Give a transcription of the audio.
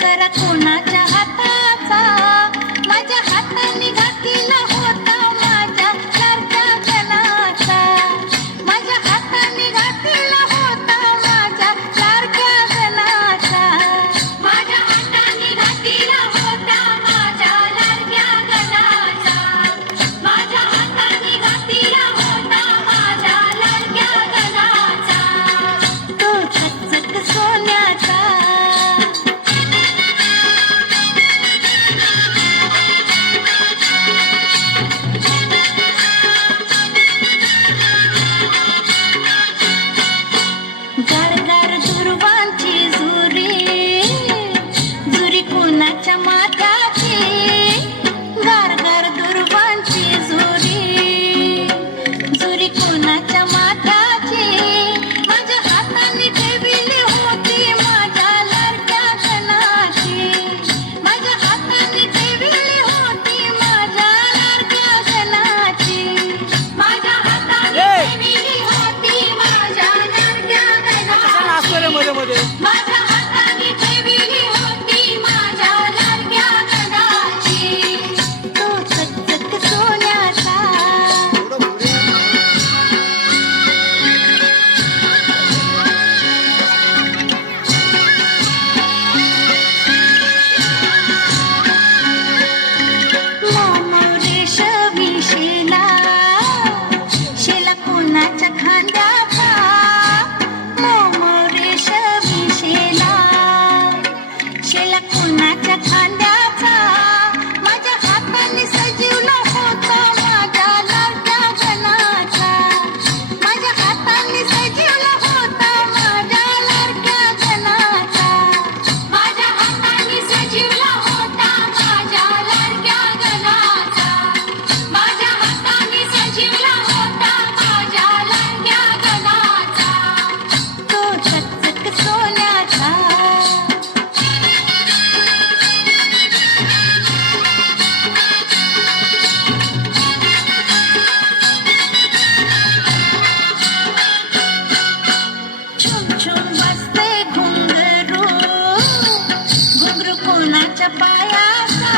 गजरा कोणाच्या हाताचा, माझ्या हाताने घातलेला होता माझ्या लाडक्या गणाचा, माझ्या हाताने घातलेला होता माझ्या लाडक्या गणाचा, माझ्या हाताने घातलेला होता माझ्या लाडक्या गणाचा, माझ्या हाताने घातलेला होता माझ्या लाडक्या गणाचा, तो चकचक सोन्याचा. गारगार दुर्वांची झुरी, झुरी कोणाच्या माथ्याची, गारगार दुर्वांची झुरी, झुरी कोणाच्या माथ्याची, माझ्या हाताने ठेवली होती माझ्या लाडक्या गणाची, माझ्या हाताने ठेवली होती माझ्या लाडक्या गणाची, माझ्या हाताने ठेवली होती माझ्या लाडक्या गणाची, मध्ये मध्ये माझ्या हाताने ठेवली होती माझ्या लाडक्या गणाची, तो चकचक सोन्याचा. मोमरेश विशेला, शेला कोणाच्या खांद्याचा, मोमरेश विशेला, शेला कोणाच्या खांद्याचा, माझ्या हाताने सजवला होता माझ्या लाडक्या गणाचा, माझ्या हाताने सजवला होता माझ्या लाडक्या गणाचा, माझ्या हाताने सजवला होता माझ्या लाडक्या गणाचा, माझ्या हाताने सजवला होता माझ्या लाडक्या गणाचा, तो चकचक सोन्याचा. छुम छुम वाजते घुंगरू, घुंगरू कोणाच्या पायाचा,